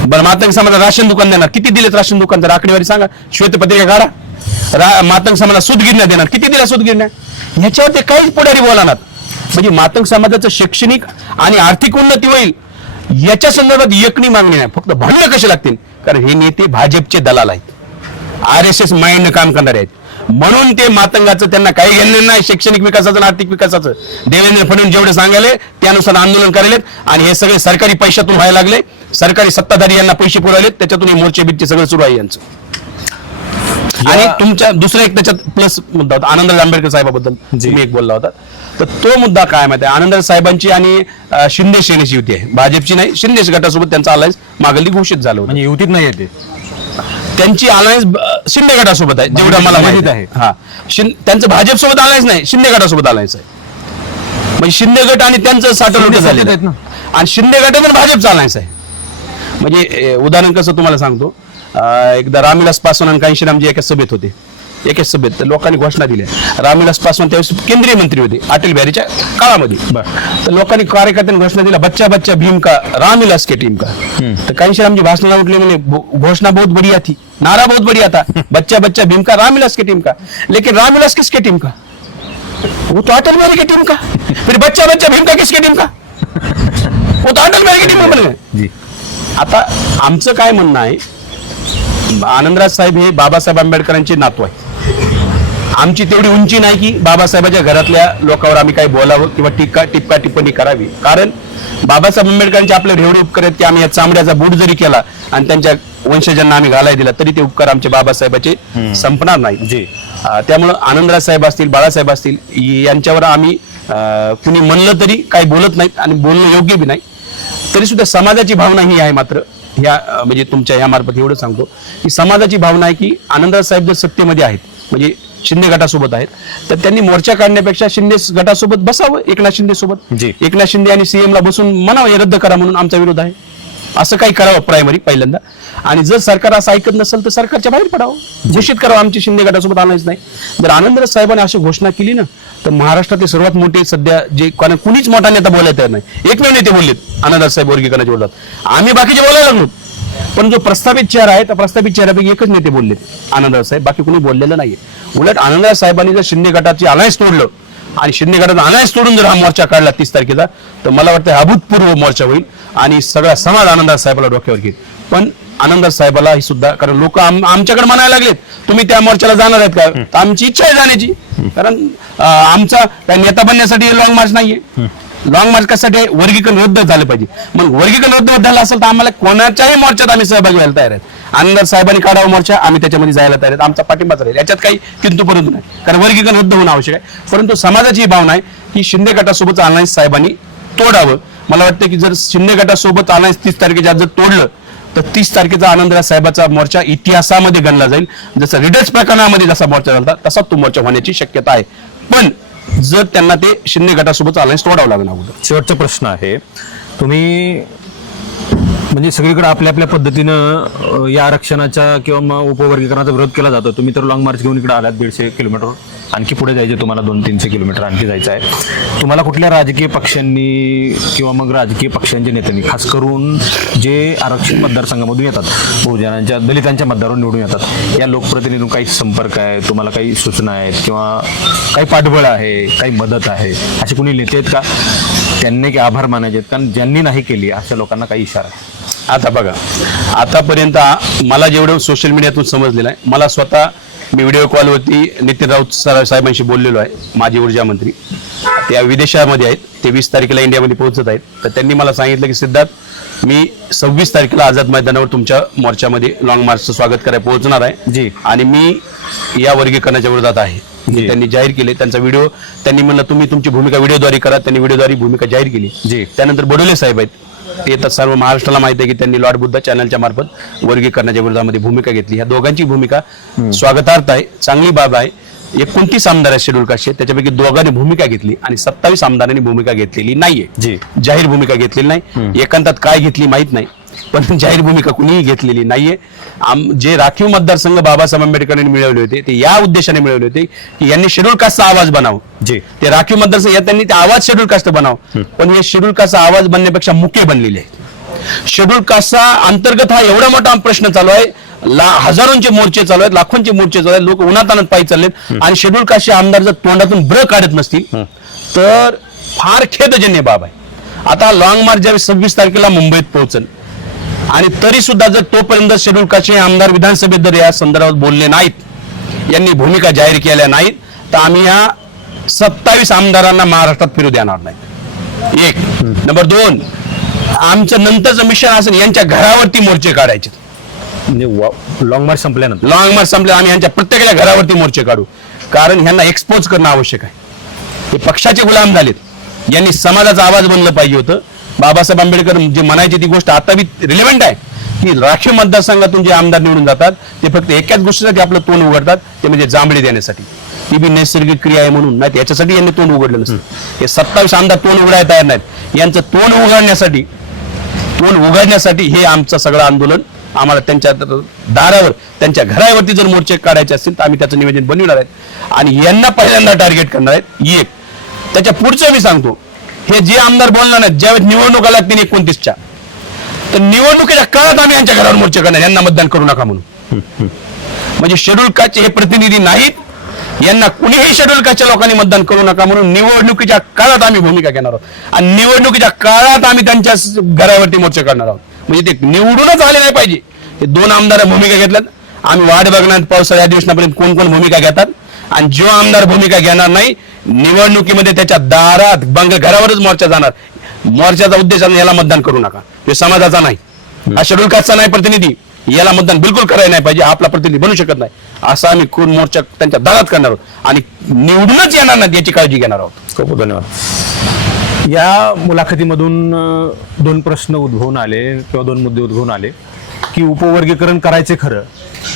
बरं, मातंग समाजाला राशन दुकान देणार, किती दिलेत राशन दुकान? तर आकडेवारी सांगा, श्वेतपत्रिका काढा. मातंग समाजाला सूतगिरण्या देणार, किती दिल्या सूतगिरण्या? ह्याच्यावर ते काहीच पुढारी बोलणार. म्हणजे मातंग समाजाचं शैक्षणिक आणि आर्थिक उन्नती होईल याच्या संदर्भात एकनी मागणी नाही. फक्त भांडणं कसे लागतील? कारण हे नेते भाजपचे दलाल आहेत, RSS माइंड काम करणारे आहेत. म्हणून ते मातंगाचं त्यांना काही घेणं नाही, शैक्षणिक विकासाचं आणि आर्थिक विकासाचं. देवेंद्र फडणवीस जेवढे सांगाले त्यानुसार आंदोलन करायलेत आणि हे सगळे सरकारी पैशातून व्हायला लागले. सरकारी सत्ताधारी यांना पैसे पुरवलेत, त्याच्यातून हे मोर्चे बिर्चे सगळं सुरू आहे यांचं. आणि तुमच्या दुसरा एक त्याच्यात प्लस मुद्दा होता आनंदराज आंबेडकर साहेबाबद्दल तुम्ही एक बोलला होता. तर तो मुद्दा काय माहिती आहे, आनंदराज साहेबांची आणि शिंदे सेनेची युती आहे, भाजपची नाही. शिंदे गटासोबत त्यांचा अलायन्स मागली घोषित झालं होतं. म्हणजे युतीत नाही येते त्यांची अलायन्स शिंदे गटासोबत आहे जेवढं मला माहित आहे. हा, त्यांचं भाजपसोबत अलायन्स नाही, शिंदे गटासोबत अलायन्स आहे. म्हणजे शिंदे गट आणि त्यांचं साठवणूक झालेलं आहे आणि शिंदे गटावर भाजपचा अलायन्स आहे. म्हणजे उदाहरण कसं तुम्हाला सांगतो, एकदा रामविलास पासवान आणि कांशीरामजी एका सभेत होते. एका सभेत तर लोकांनी घोषणा दिल्या. रामविलास पासवान त्यावेळेस केंद्रीय मंत्री होते अटल बिहारीच्या काळामध्ये. तर लोकांनी कार्यकर्त्यांनी घोषणा दिला, बच्चा बच्चा भीम का, रामविलास के टीम का. तर कांशीरामजी भाषणाला उठले, म्हणजे घोषणा बहुत बढ़िया थी, नारा बहुत बढ़िया था, बच्चा बच्चा भीम का, रामविलास के टीम का. लेकिन रामविलास किसके टीम का? वो तो अटल बिहारी के टीम का. फिर बच्चा बच्चा भीम का किसके टीम का? वो तो अटल बिहारी के टीम का. आता आमचं काय म्हणणं आहे, आनंदराज साहेब हे बाबासाहेब आंबेडकरांचे नातू आहे. आमची तेवढी उंची नाही की बाबासाहेबांच्या घरातल्या लोकांवर आम्ही काही बोलावं किंवा टिप्पा टिप्पणी करावी. कारण बाबासाहेब आंबेडकरांचे आपले एवढे उपकार आहेत की आम्ही या चामड्याचा बूट जरी केला आणि त्यांच्या वंशजांना आम्ही घालाय दिला तरी ते उपकार आमचे बाबासाहेबाचे संपणार नाही. त्यामुळं आनंदराज साहेब असतील, बाळासाहेब असतील, यांच्यावर आम्ही कुणी म्हणलं तरी काही बोलत नाहीत आणि बोलणं योग्य बी नाही. तरी सुद्धा समाजाची भावना ही आहे. मात्र ह्या म्हणजे तुमच्या ह्या मार्फत एवढं सांगतो की समाजाची भावना आहे की आनंदराज साहेब जर सत्तेमध्ये आहेत, म्हणजे शिंदे गटासोबत आहेत, तर त्यांनी मोर्चा काढण्यापेक्षा शिंदे गटासोबत बसावं, एकनाथ शिंदे सोबत. एकनाथ शिंदे आणि CM ला बसून म्हणावं हे रद्द करा म्हणून आमचा विरोध आहे, असं काही करावं प्रायमरी पहिल्यांदा. आणि जर सरकार असं ऐकत नसेल तर सरकारच्या बाहेर पडावं, घोषित करावं आमची शिंदे गटासोबत आणायच नाही. जर आनंदराज साहेबांनी अशी घोषणा केली ना, तर महाराष्ट्रातले सर्वात मोठे सध्या जे कुणीच मोठा नेता बोलायला तयार नाही. एकमेव नेते बोललेत आनंदराज साहेब वर्गीकरणाच्या विरोधात. आम्ही बाकीचे बोलायला लागलो, पण जो प्रस्तावित चेहरा आहे त्या प्रस्तावित चेहऱ्यापैकी एकच नेते बोलले आनंदराज साहेब, बाकी कोणी बोललेलं नाहीये. उलट आनंदराज साहेबांनी जर शिंदे गटाची अलायन्स तोडलं आणि शिंदे गटाचा अलायन्स तोडून जर हा मोर्चा काढला 30 तारखेचा, तर मला वाटतं अभूतपूर्व मोर्चा होईल आणि सगळा समाज आनंदराज साहेबाला डोक्यावर घेईल. पण आनंदराज साहेबाला ही सुद्धा, कारण लोक आमच्याकडे म्हणायला लागलेत तुम्ही त्या मोर्चाला जाणार आहेत का, तर आमची इच्छा आहे जाण्याची. कारण आमचा काही नेता बनण्यासाठी लॉंग मार्च नाहीये. लॉंग मार्च कशासाठी? वर्गीकरण रद्द झालं पाहिजे. मग वर्गीकरण रद्द झालं असेल तर आम्हाला कोणाच्याही मोर्चात आम्ही सहभागी व्हायला तयार आहेत. आनंदराज साहेबांनी काढावा मोर्चा, आम्ही त्याच्यामध्ये जायला तयार आहेत, आमचा पाठिंबाच राहील. याच्यात काही किंतु परंतु नाही, कारण वर्गीकरण रद्द होणं आवश्यक आहे. परंतु समाजाची भावना आहे की शिंदे गटासोबत अलायन्स साहेबांनी तोडावं. मला वाटतं की जर शिंदे गटासोबत अलायन्स 30 तारखेच्या जर तोडलं तर 30 तारखेचा आनंदराज साहेबाचा मोर्चा इतिहासामध्ये गणला जाईल. जसं रिडल्स प्रकरणामध्ये जसा मोर्चा झाला तसा तो मोर्चा होण्याची शक्यता आहे. पण जर त्यांना ते शिंदे गटासोबत अलायन्स तोडावं लागणार अगोदर. शेवटचा प्रश्न आहे, तुम्ही म्हणजे सगळीकडे आपल्या आपल्या पद्धतीनं या आरक्षणाच्या किंवा मग उपवर्गीकरणाचा विरोध केला जातो. तुम्ही तर लॉंग मार्च घेऊन इकडे आलात 150 किलोमीटर, आणखी पुढे जायचे तुम्हाला 200-300 किलोमीटर आणखी जायचं आहे. तुम्हाला कुठल्या राजकीय पक्षांनी किंवा मग राजकीय पक्षांच्या नेत्यांनी, खास करून जे आरक्षित मतदारसंघामधून येतात, बहुजनांच्या दलितांच्या मतदारांवर निवडून येतात, या लोकप्रतिनिधींना काही संपर्क आहे, तुम्हाला काही सूचना आहेत किंवा काही पाठबळ आहे, काही मदत आहे, असे कोणी नेते आहेत का? त्यांनी काही आभार मानायचे आहेत? कारण ज्यांनी नाही केली अशा लोकांना काही इशारा आहे? आता बघा, आतापर्यंत मला जेवढं सोशल मीडियातून समजलेलं आहे, मला स्वतः मी व्हिडिओ कॉलवरती नितीन राऊत साहेबांशी बोललेलो आहे, माजी ऊर्जा मंत्री. त्या विदेशामध्ये आहेत, ते 20 तारखेला इंडियामध्ये पोहोचत आहेत. तर त्यांनी मला सांगितलं की सिद्धार्थ, मी 26 तारखेला आझाद मैदानावर तुमच्या मोर्चामध्ये लॉंग मार्चचं स्वागत करायला पोहोचणार आहे जी, आणि मी या वर्गीकरणाच्या विरोधात आहे. त्यांनी जाहीर केले. त्यांचा व्हिडिओ त्यांनी म्हणलं तुम्ही तुमची भूमिका व्हिडिओद्वारे करा. त्यांनी व्हिडिओद्वारे भूमिका जाहीर केली जी. त्यानंतर बडोले साहेब आहेत, ते तर सर्व महाराष्ट्राला माहिती आहे की त्यांनी लॉर्ड बुद्धा चॅनलच्या मार्फत वर्गीकरणाच्या विरोधामध्ये भूमिका घेतली. ह्या दोघांची भूमिका स्वागतार्थ आहे, चांगली बाब आहे. 29 आमदार आहेत शेड्यूल कास्टचे, त्याच्यापैकी दोघांनी भूमिका घेतली आणि 27 आमदारांनी भूमिका घेतलेली नाहीये जी, जाहीर भूमिका घेतलेली नाही. एकांतात काय घेतली माहित नाही, पण जाहीर भूमिका कुणीही घेतलेली नाहीये. जे राखीव मतदारसंघ बाबासाहेब आंबेडकरांनी मिळवले होते ते या उद्देशाने मिळवले होते की यांनी शेड्यूल कास्टचा आवाज बनाव. जे ते राखीव मतदारसंघ त्यांनी ते आवाज शेड्यूल कास्ट बनाव, पण हे शेड्यूल कास्टचा आवाज बनण्यापेक्षा मुके बनलेले आहेत. शेड्यूल कास्टचा अंतर्गत हा एवढा मोठा प्रश्न चालू आहे. हजारोंचे मोर्चे चालू आहेत, लाखोंचे मोर्चे चालू आहेत, लोक उन्हातानात पायी चाललेत आणि शेड्यूल कास्टचे आमदार जर तोंडातून ब्र काढत नसतील तर फार खेदजन्य बाब आहे. आता लॉंग मार्च ज्यावेळी 26 तारखेला मुंबईत पोहोचल आणि तरी सुद्धा जर तोपर्यंत शेड्यूल कास्टचे आमदार विधानसभेत जर या संदर्भात बोलले नाहीत, यांनी भूमिका जाहीर केल्या नाहीत, तर आम्ही या 27 आमदारांना महाराष्ट्रात फिरू देणार नाही. एक. नंबर 2, आमचं नंतरचं मिशन असेल यांच्या घरावरती मोर्चे काढायचे. लॉंग मार्च संपल्यानंतर आम्ही यांच्या प्रत्येकाच्या घरावरती मोर्चे काढू, कारण ह्यांना एक्सपोज करणं आवश्यक आहे. हे पक्षाचे गुलाम झालेत, यांनी समाजाचा आवाज बनलं पाहिजे होतं. बाबासाहेब आंबेडकर जे म्हणायचे ती गोष्ट आता बी रिलेव्हंट आहे की राखीव मतदारसंघातून जे आमदार निवडून जातात ते फक्त एकाच गोष्टीसाठी आपलं तोंड उघडतात, ते म्हणजे जांभळी देण्यासाठी. ती बी नैसर्गिक क्रिया आहे म्हणून, नाही याच्यासाठी यांनी तोंड उघडलं नसतं. हे 27 आमदार तोंड उघडायला तयार नाहीत. यांचं तोंड उघडण्यासाठी हे आमचं सगळं आंदोलन आम्हाला त्यांच्या दारावर, त्यांच्या घरावरती जर मोर्चे काढायचे असतील तर आम्ही त्याचं नियोजन बनवणार आहेत आणि यांना पहिल्यांदा टार्गेट करणार आहेत. एक. त्याच्या पुढचं मी सांगतो, हे जे आमदार बोलणार नाहीत ज्यावेळेस निवडणुका लागतील 29च्या, तर निवडणुकीच्या काळात आम्ही यांच्या घरावर मोर्चे करणार, यांना मतदान करू नका म्हणून. म्हणजे शेड्यूल कास्टचे हे प्रतिनिधी नाहीत, यांना कुणीही शेड्यूल कास्टच्या लोकांनी मतदान करू नका म्हणून निवडणुकीच्या काळात आम्ही भूमिका घेणार आहोत आणि निवडणुकीच्या काळात आम्ही त्यांच्या घरावरती मोर्चे करणार आहोत. म्हणजे ते निवडूनच आले नाही पाहिजे. हे 2 आमदार भूमिका घेतल्यात. आम्ही वाट बघणार पावसाळ्या अधिवेशनापर्यंत कोण कोण भूमिका घेतात आणि जो आमदार भूमिका घेणार नाही, निवडणुकीमध्ये त्याच्या दारात घरावरच मोर्चा जाणार. मोर्चाचा उद्देश याला मतदान करू नका, हे समाजाचा नाही, हा शेड्यूल कास्टचा नाही प्रतिनिधी, याला मतदान बिलकुल करायला नाही पाहिजे, आपला प्रतिनिधी बनू शकत नाही, असा आम्ही खून मोर्चा त्यांच्या दारात करणार आहोत आणि निवडूनच येणार नाही याची काळजी घेणार आहोत. खूप धन्यवाद. या मुलाखतीमधून 2 प्रश्न उद्भवून आले किंवा 2 मुद्दे उद्भवून आले की उपवर्गीकरण करायचे खरं,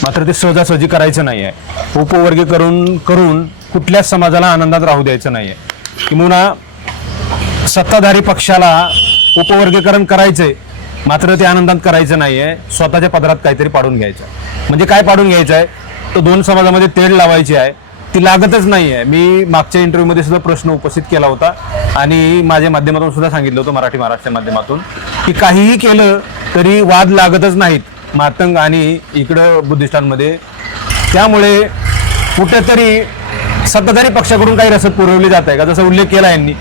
मात्र ते सहजासहजी करायचं नाही आहे. उपवर्गीकरण करून कुठल्याच समाजाला आनंदात राहू द्यायचं नाही आहे. किंवा सत्ताधारी पक्षाला उपवर्गीकरण करायचंय मात्र ते आनंदात करायचं नाहीये, स्वतःच्या पदरात काहीतरी पाडून घ्यायचं. म्हणजे काय पाडून घ्यायचं आहे, तर 2 समाजामध्ये तेढ लावायची आहे, ती लागतच नाहीये. मी मागच्या इंटरव्ह्यूमध्ये सुद्धा प्रश्न उपस्थित केला होता आणि माझ्या माध्यमातून सुद्धा सांगितलं होतं, मराठी महाराष्ट्र माध्यमातून, की काहीही केलं तरी वाद लागतच नाहीत मातंग आणि इकडं बुद्धिस्टांमध्ये. त्यामुळे कुठेतरी सत्ताधारी पक्षाकडून काही रसद पुरवली जात आहे का, जसा उल्लेख केला यांनी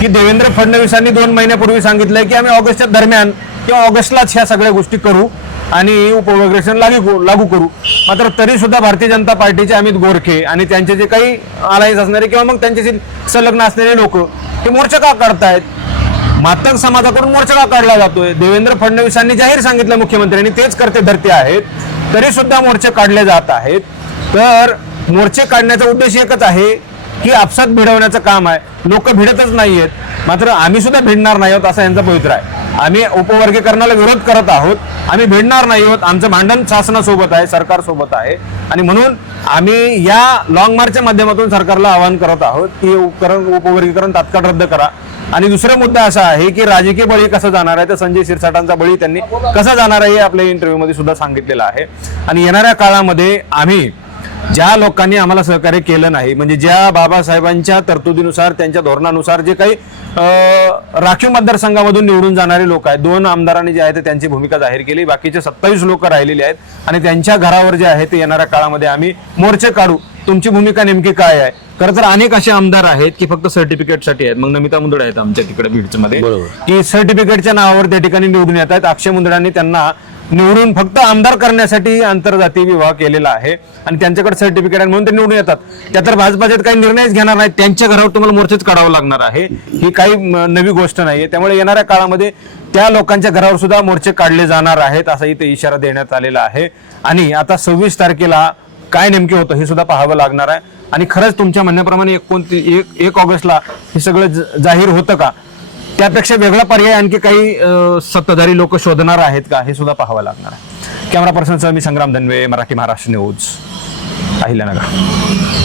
की देवेंद्र फडणवीसांनी 2 महिन्यापूर्वी सांगितलंय की आम्ही ऑगस्टच्या दरम्यान किंवा ऑगस्टलाच ह्या सगळ्या गोष्टी करू आणि उपवर्गीकरण लागू करू. मात्र तरी सुद्धा भारतीय जनता पार्टीचे अमित गोरखे आणि त्यांचे जे काही अलायन्स असणारे किंवा मग त्यांच्याशी संलग्न असलेले लोक हे मोर्चा का काढतायत, मातंग समाजाकडून मोर्चा का काढला जातोय. देवेंद्र फडणवीसांनी जाहीर सांगितलं, मुख्यमंत्र्यांनी तेच करते धरते आहेत, तरी सुद्धा मोर्चे काढले जात आहेत. तर मोर्चे काढण्याचा उद्देश एकच आहे की आपसात भिडवण्याचं काम आहे. लोक भिडतच नाहीयेत, मात्र आम्ही सुद्धा भिडणार नाही आहोत असा यांचा पवित्र आहे. आम्ही उपवर्गीकरणाला विरोध करत आहोत, आम्ही भिडणार नाही आहोत. आमचं भांडण शासनासोबत आहे, सरकारसोबत आहे आणि म्हणून आम्ही या लॉंग मार्चच्या माध्यमातून सरकारला आवाहन करत आहोत की उपवर्गीकरण तात्काळ रद्द करा. आणि दुसरा मुद्दा असा आहे की राजकीय बळी कसा जाणार आहे, तर संजय शिरसाटांचा बळी त्यांनी कसा जाणार आहे हे आपल्या इंटरव्ह्यू मध्ये सुद्धा सांगितलेलं आहे. आणि येणाऱ्या काळामध्ये आम्ही ज्या लोकांनी आम्हाला सहकार्य केलं नाही, म्हणजे ज्या बाबासाहेबांच्या तरतुदीनुसार त्यांच्या धोरणानुसार जे काही राखीव मतदारसंघामधून निवडून जाणारे लोक आहेत, 2 आमदारांनी जे आहे ते त्यांची भूमिका जाहीर केली, बाकीचे 27 लोक राहिलेले आहेत आणि त्यांच्या घरावर जे आहे ते येणाऱ्या काळामध्ये आम्ही मोर्चे काढू. तुमची भूमिका नेमकी काय आहे. खरं तर अनेक असे आमदार आहेत की फक्त सर्टिफिकेटसाठी आहेत. मग नमिता मुंदडे आहेत आमच्या तिकडे बीडच्या मध्ये की सर्टिफिकेटच्या नावावर त्या ठिकाणी निवडून येत आहेत. अक्षय मुंदडांनी त्यांना निवडून फक्त आमदार करण्यासाठी आंतरजातीय विवाह केलेला आहे आणि त्यांच्याकडे सर्टिफिकेट आहे म्हणून ते निवडून येतात. त्या तर भाजपाचे काही निर्णयच घेणार नाहीत, त्यांच्या घरावर तुम्हाला मोर्चेच काढावं लागणार आहे. ही काही नवी गोष्ट नाहीये. त्यामुळे येणाऱ्या काळामध्ये त्या लोकांच्या घरावर सुद्धा मोर्चे काढले जाणार आहेत असा इथे इशारा देण्यात आलेला आहे. आणि आता 26 तारखेला काय नेमके होतं हे सुद्धा पाहावं लागणार आहे. आणि खरंच तुमच्या म्हणण्याप्रमाणे 1 ऑगस्टला हे सगळं जाहीर होतं का, त्यापेक्षा वेगळा पर्याय आणखी काही सत्ताधारी लोक शोधणार आहेत का हे सुद्धा पाहावं लागणार आहे. कॅमेरा पर्सन सह मी संग्राम धनवे, मराठी महाराष्ट्र न्यूज, अहिल्यानगर.